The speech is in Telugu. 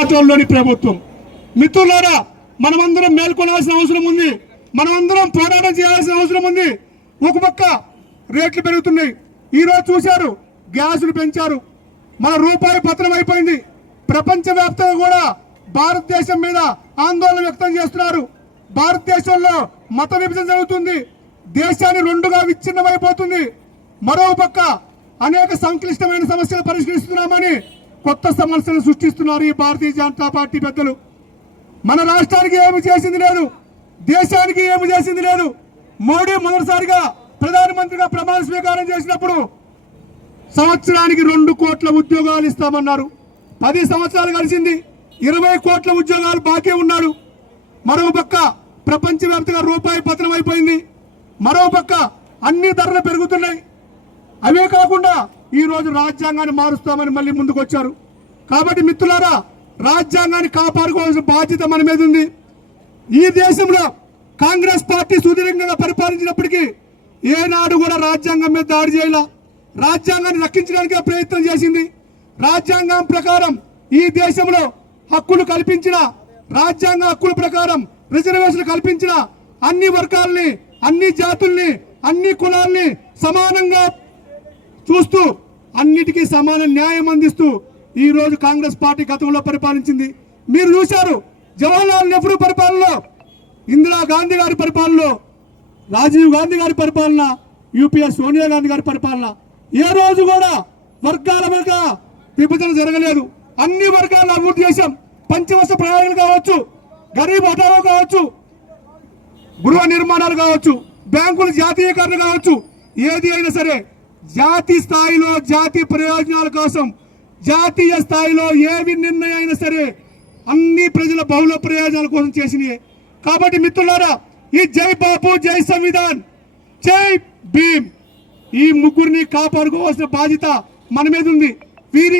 మాటల్లోని ప్రభుత్వం. మిత్రులారా మనమందరం మేల్కొనాల్సిన అవసరం ఉంది. మనమందరం పోరాటం చేయాల్సిన అవసరం ఉంది. ఒక పక్క రేట్లు పెరుగుతున్నాయి. ఈరోజు చూశారు గ్యాసులు పెంచారు. మన రూపాయి పతనం అయిపోయింది. ప్రపంచవ్యాప్తంగా కూడా భారతదేశం మీద ఆందోళన వ్యక్తం చేస్తున్నారు. భారతదేశంలో మత విభజన జరుగుతుంది. దేశాన్ని రెండుగా విచ్ఛిన్నమైపోతుంది. మరో పక్క అనేక సంక్లిష్టమైన సమస్యలు పరిష్కరిస్తున్నామని కొత్త సమస్యలు సృష్టిస్తున్నారు ఈ భారతీయ జనతా పార్టీ పెద్దలు. మన రాష్ట్రానికి ఏమి చేసింది లేదు. దేశానికి ఏమి చేసింది లేదు. మోడీ మొదటిసారిగా ప్రధానమంత్రిగా ప్రమాణ స్వీకారం చేసినప్పుడు సంవత్సరానికి రెండు కోట్ల ఉద్యోగాలు ఇస్తామన్నారు. పది సంవత్సరాలు కలిసింది ఇరవై కోట్ల ఉద్యోగాలు బాకీ ఉన్నారు మరో పక్క ప్రపంచవ్యాప్తంగా రూపాయి పతనం అయిపోయింది. మరో పక్క అన్ని ధరలు పెరుగుతున్నాయి. ఈరోజు ఈ రోజు రాజ్యాంగాన్ని మారుస్తామని మళ్ళీ ముందుకు వచ్చారు కాబట్టి మిత్రులారా రాజ్యాంగాన్ని కాపాడుకోవాల్సిన బాధ్యత మన మీద ఉంది. ఈ దేశంలో కాంగ్రెస్ పార్టీ సుదీర్ఘంగా పరిపాలించినప్పటికీ ఏనాడు కూడా రాజ్యాంగం మీద దాడి చేయాల. రాజ్యాంగాన్ని రక్షించడానికే ప్రయత్నం చేసింది. రాజ్యాంగం ప్రకారం ఈ దేశంలో హక్కులు కల్పించిన రాజ్యాంగ హక్కుల ప్రకారం రిజర్వేషన్ కల్పించిన అన్ని వర్గాల్ని అన్ని జాతుల్ని అన్ని కులాల్ని సమానంగా చూస్తూ అన్నిటికీ సమాన న్యాయం అందిస్తూ ఈ రోజు కాంగ్రెస్ పార్టీ గతంలో పరిపాలించింది. మీరు చూశారు జవహర్లాల్ నెహ్రూ పరిపాలనలో ఇందిరా గాంధీ గారి పరిపాలనలో రాజీవ్ గాంధీ గారి పరిపాలన యూపీఎస్ సోనియా గాంధీ గారి పరిపాలన. ఏ రోజు కూడా వర్గాల వర్గ విభజన జరగలేదు. అన్ని వర్గాలను అభివృద్ధి చేశాం. పంచవర్ష ప్రయాణాలు కావచ్చు గరీబ్ హఠావో కావచ్చు గృహ నిర్మాణాలు కావచ్చు బ్యాంకుల జాతీయకరణ కావచ్చు ఏది అయినా సరే జాతి స్థాయిలో జాతి ప్రయోజనాల కోసం జాతీయ స్థాయిలో ఏవి నిర్ణయం అయినా సరే అన్ని ప్రజల బహుళ ప్రయోజనాల కోసం చేసినాయి. కాబట్టి మిత్రులారా ఈ జై బాపు జై సంవిధాన్ జై భీమ్. ఈ ముగ్గురిని కాపాడుకోవాల్సిన బాధ్యత మన మీద ఉంది. వీరి